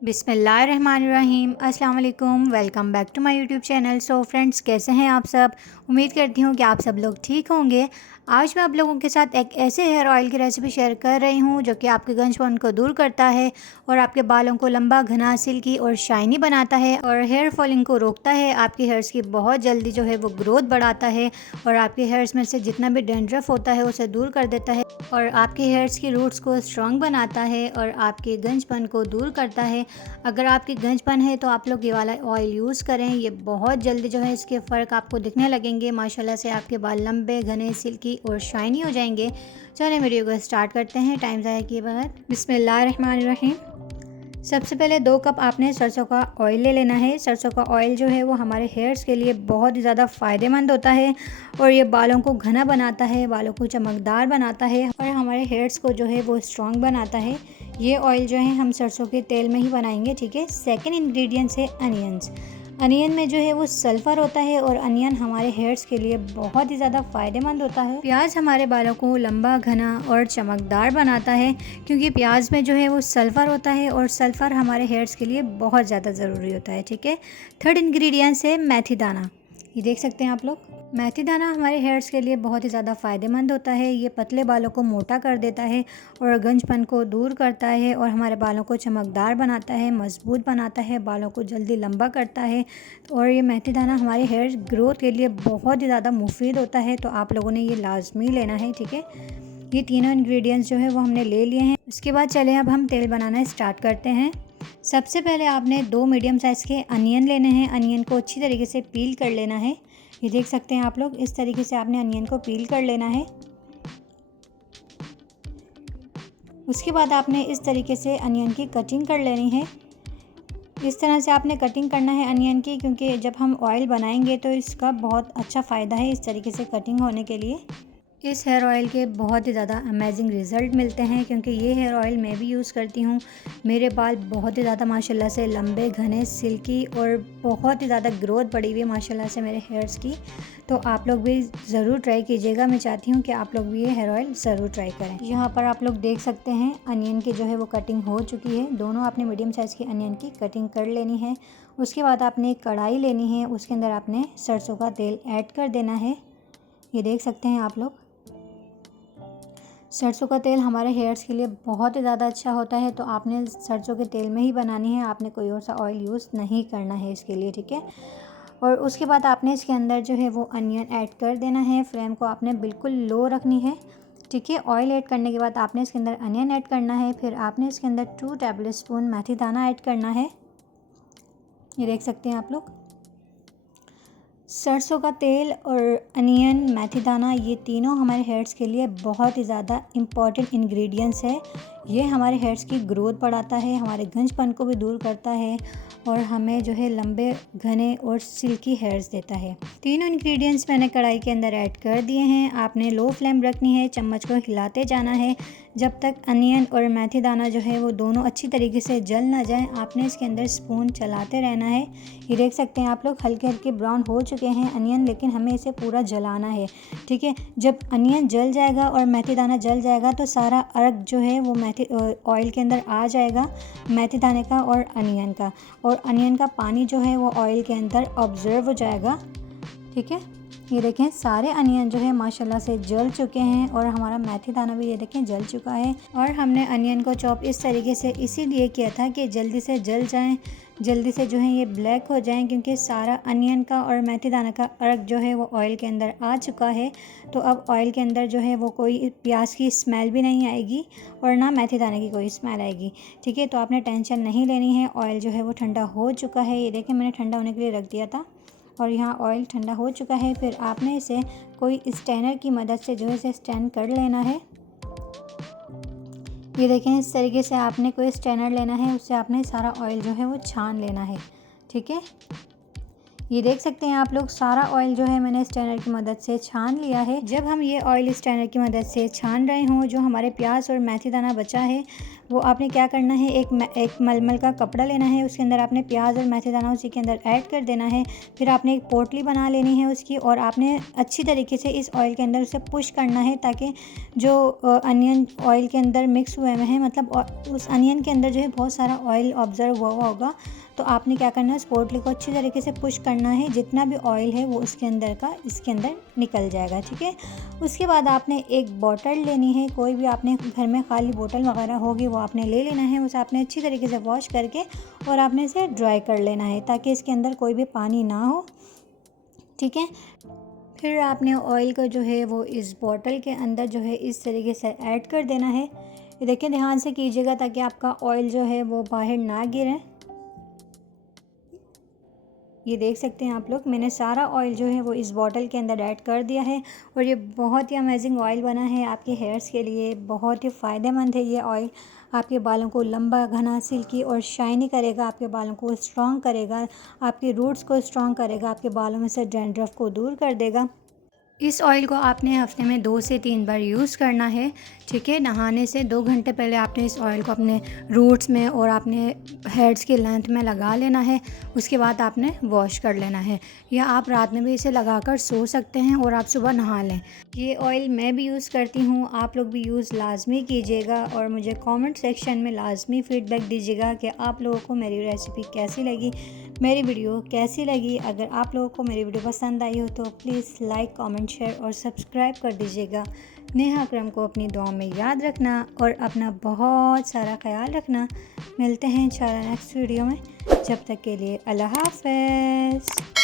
बिस्मिल्लाहिर्रहमानिर्रहीम। अस्सलाम वालेकुम। Welcome back to my YouTube channel. So friends, कैसे हैं आप सब? उम्मीद करती हूँ कि आप सब लोग ठीक होंगे। आज मैं आप लोगों के साथ एक ऐसे हेयर ऑयल की रेसिपी शेयर कर रही हूँ जो कि आपके गंजपन को दूर करता है और आपके बालों को लंबा, घना, सिल्की और शाइनी बनाता है और हेयर फॉलिंग को रोकता है। आपके हेयर्स की बहुत जल्दी जो है वो ग्रोथ बढ़ाता है और आपके हेयर्स में से जितना भी डैंड्रफ होता है उसे दूर कर देता है और आपके हेयर्स की रूट्स को स्ट्रॉन्ग बनाता है और आपके गंजपन को दूर करता है। अगर आपकी गंजपन है तो आप लोग ये वाला ऑयल यूज़ करें। ये बहुत जल्दी जो है इसके फ़र्क आपको दिखने लगेंगे। माशाल्लाह से आपके बाल लंबे, घने, सिल्की और शाइनी हो जाएंगे। चलें वीडियो को स्टार्ट करते हैं टाइम ज़ाया किए बगैर। बिस्मिल्लाहिर्रहमानिर्रहीम। सबसे पहले 2 कप आपने सरसों का ऑयल ले लेना है। सरसों का ऑयल जो है वो हमारे हेयर्स के लिए बहुत ही ज़्यादा फ़ायदेमंद होता है और ये बालों को घना बनाता है, बालों को चमकदार बनाता है और हमारे हेयर्स को जो है वो स्ट्रॉन्ग बनाता है। ये ऑयल जो है हम सरसों के तेल में ही बनाएंगे, ठीक है। सेकंड इंग्रेडिएंट्स है अनियंस। अनियन में जो है वो सल्फ़र होता है और अनियन हमारे हेयर्स के लिए बहुत ही ज़्यादा फ़ायदेमंद होता है। प्याज हमारे बालों को लंबा, घना और चमकदार बनाता है क्योंकि प्याज में जो है वो सल्फ़र होता है और सल्फ़र हमारे हेयर्स के लिए बहुत ज़्यादा ज़रूरी होता है, ठीक है। थर्ड इंग्रेडिएंट्स है मेथी दाना। ये देख सकते हैं आप लोग। मेथी दाना हमारे हेयर्स के लिए बहुत ही ज़्यादा फ़ायदेमंद होता है। ये पतले बालों को मोटा कर देता है और गंजपन को दूर करता है और हमारे बालों को चमकदार बनाता है, मज़बूत बनाता है, बालों को जल्दी लंबा करता है। और ये मेथी दाना हमारे हेयर ग्रोथ के लिए बहुत ही ज़्यादा मुफीद होता है, तो आप लोगों ने ये लाजमी लेना है, ठीक है। ये तीनों इंग्रेडिएंट्स जो है वो हमने ले लिए हैं। इसके बाद चले अब हम तेल बनाना स्टार्ट करते हैं। सबसे पहले आपने 2 मीडियम साइज़ के अनियन लेने हैं। अनियन को अच्छी तरीके से पील कर लेना है। ये देख सकते हैं आप लोग, इस तरीके से आपने अनियन को पील कर लेना है। उसके बाद आपने इस तरीके से अनियन की कटिंग कर लेनी है। इस तरह से आपने कटिंग करना है अनियन की, क्योंकि जब हम ऑयल बनाएंगे तो इसका बहुत अच्छा फ़ायदा है इस तरीके से कटिंग होने के लिए। इस हेयर ऑयल के बहुत ही ज़्यादा अमेजिंग रिज़ल्ट मिलते हैं क्योंकि ये हेयर ऑयल मैं भी यूज़ करती हूँ। मेरे बाल बहुत ही ज़्यादा माशाल्लाह से लंबे, घने, सिल्की और बहुत ही ज़्यादा ग्रोथ बढ़ी हुई है माशाल्लाह से मेरे हेयर्स की। तो आप लोग भी ज़रूर ट्राई कीजिएगा। मैं चाहती हूँ कि आप लोग भी ये हेयर ऑयल ज़रूर ट्राई करें। यहाँ पर आप लोग देख सकते हैं अनियन की जो है वो कटिंग हो चुकी है। दोनों आपने मीडियम साइज़ की अनियन की कटिंग कर लेनी है। उसके बाद आपने एक कढ़ाई लेनी है, उसके अंदर आपने सरसों का तेल ऐड कर देना है। ये देख सकते हैं आप लोग। सरसों का तेल हमारे हेयर्स के लिए बहुत ही ज़्यादा अच्छा होता है, तो आपने सरसों के तेल में ही बनानी है। आपने कोई और सा ऑयल यूज़ नहीं करना है इसके लिए, ठीक है। और उसके बाद आपने इसके अंदर जो है वो अनियन ऐड कर देना है। फ्लेम को आपने बिल्कुल लो रखनी है, ठीक है। ऑयल ऐड करने के बाद आपने इसके अंदर अनियन ऐड करना है। फिर आपने इसके अंदर 2 टेबल स्पून मेथी दाना ऐड करना है। ये देख सकते हैं आप लोग। सरसों का तेल और अनियन, मेथी दाना, ये तीनों हमारे हेयर्स के लिए बहुत ही ज़्यादा इम्पॉर्टेंट इंग्रेडिएंट्स है। ये हमारे हेयर्स की ग्रोथ बढ़ाता है, हमारे गंजपन को भी दूर करता है और हमें जो है लंबे, घने और सिल्की हेयर्स देता है। तीनों इंग्रेडिएंट्स मैंने कढ़ाई के अंदर ऐड कर दिए हैं। आपने लो फ्लेम रखनी है, चम्मच को हिलाते जाना है जब तक अनियन और मेथी दाना जो है वो दोनों अच्छी तरीके से जल ना जाए। आपने इसके अंदर स्पून चलाते रहना है। ये देख सकते हैं आप लोग, हल्के हल्के ब्राउन हो चुके हैं अनियन, लेकिन हमें इसे पूरा जलाना है, ठीक है। जब अनियन जल जाएगा और मेथी दाना जल जाएगा तो सारा अर्क जो है वो मेथी ऑयल के अंदर आ जाएगा, मेथी दाने का और अनियन का। और अनियन का पानी जो है वो ऑयल के अंदर ऑब्जर्व हो जाएगा, ठीक है। ये देखें सारे अनियन जो है माशाल्लाह से जल चुके हैं और हमारा मेथी दाना भी ये देखें जल चुका है। और हमने अनियन को चॉप इस तरीके से इसीलिए किया था कि जल्दी से जल जाएं, जल्दी से जो है ये ब्लैक हो जाएं, क्योंकि सारा अनियन का और मेथी दाना का अर्क जो है वो ऑयल के अंदर आ चुका है। तो अब ऑयल के अंदर जो है वो कोई प्याज की स्मेल भी नहीं आएगी और ना मेथी दाने की कोई स्मेल आएगी, ठीक है। तो आपने टेंशन नहीं लेनी है। ऑयल जो है वो ठंडा हो चुका है। ये देखें मैंने ठंडा होने के लिए रख दिया था और यहाँ ऑयल ठंडा हो चुका है। फिर आपने इसे कोई स्टैनर की मदद से जो है इसे स्टैंड कर लेना है। ये देखें इस तरीके से आपने कोई स्टैनर लेना है, उससे आपने सारा ऑयल जो है वो छान लेना है, ठीक है। ये देख सकते हैं आप लोग, सारा ऑयल जो है मैंने स्ट्रेनर की मदद से छान लिया है। जब हम ये ऑयल स्ट्रेनर की मदद से छान रहे हों, जो हमारे प्याज और मेथी दाना बचा है वो आपने क्या करना है, एक मलमल का कपड़ा लेना है, उसके अंदर आपने प्याज और मेथी दाना उसी के अंदर ऐड कर देना है। फिर आपने एक पोटली बना लेनी है उसकी, और आपने अच्छी तरीके से इस ऑयल के अंदर उसे पुश करना है, ताकि जो अनियन ऑयल के अंदर मिक्स हुए हुए हैं, मतलब उस अनियन के अंदर जो है बहुत सारा ऑयल ऑब्जर्व हुआ होगा। तो आपने क्या करना है, उस पोटली को अच्छी तरीके से पुश करना है, जितना भी ऑयल है वो उसके अंदर का इसके अंदर निकल जाएगा, ठीक है। उसके बाद आपने एक बोतल लेनी है, कोई भी आपने घर में खाली बोतल वगैरह होगी वो आपने ले लेना है। उसे आपने अच्छी तरीके से वॉश करके और आपने इसे ड्राई कर लेना है, ताकि इसके अंदर कोई भी पानी ना हो, ठीक है। फिर आपने ऑयल को जो है वो इस बोतल के अंदर जो है इस तरीके से ऐड कर देना है। ये देखिए, ध्यान से कीजिएगा ताकि आपका ऑयल जो है वो बाहर ना गिरे। ये देख सकते हैं आप लोग, मैंने सारा ऑयल जो है वो इस बॉटल के अंदर ऐड कर दिया है, और ये बहुत ही अमेजिंग ऑयल बना है आपके हेयर्स के लिए। बहुत ही फ़ायदेमंद है ये ऑयल, आपके बालों को लंबा, घना, सिल्की और शाइनी करेगा, आपके बालों को स्ट्रॉन्ग करेगा, आपके रूट्स को स्ट्रॉन्ग करेगा, आपके बालों में से डैंड्रफ को दूर कर देगा। इस ऑयल को आपने हफ्ते में 2 से 3 बार यूज़ करना है, ठीक है। नहाने से 2 घंटे पहले आपने इस ऑयल को अपने रूट्स में और अपने हेड्स की लेंथ में लगा लेना है। उसके बाद आपने वॉश कर लेना है, या आप रात में भी इसे लगाकर सो सकते हैं और आप सुबह नहा लें। ये ऑयल मैं भी यूज़ करती हूँ, आप लोग भी यूज़ लाजमी कीजिएगा, और मुझे कमेंट सेक्शन में लाजमी फ़ीडबैक दीजिएगा कि आप लोगों को मेरी रेसिपी कैसी लगी, मेरी वीडियो कैसी लगी। अगर आप लोगों को मेरी वीडियो पसंद आई हो तो प्लीज़ लाइक, कमेंट, शेयर और सब्सक्राइब कर दीजिएगा। नेहा अकरम को अपनी दुआ में याद रखना और अपना बहुत सारा ख्याल रखना। मिलते हैं इंशाल्लाह नेक्स्ट वीडियो में, जब तक के लिए अल्लाह हाफ़िज़।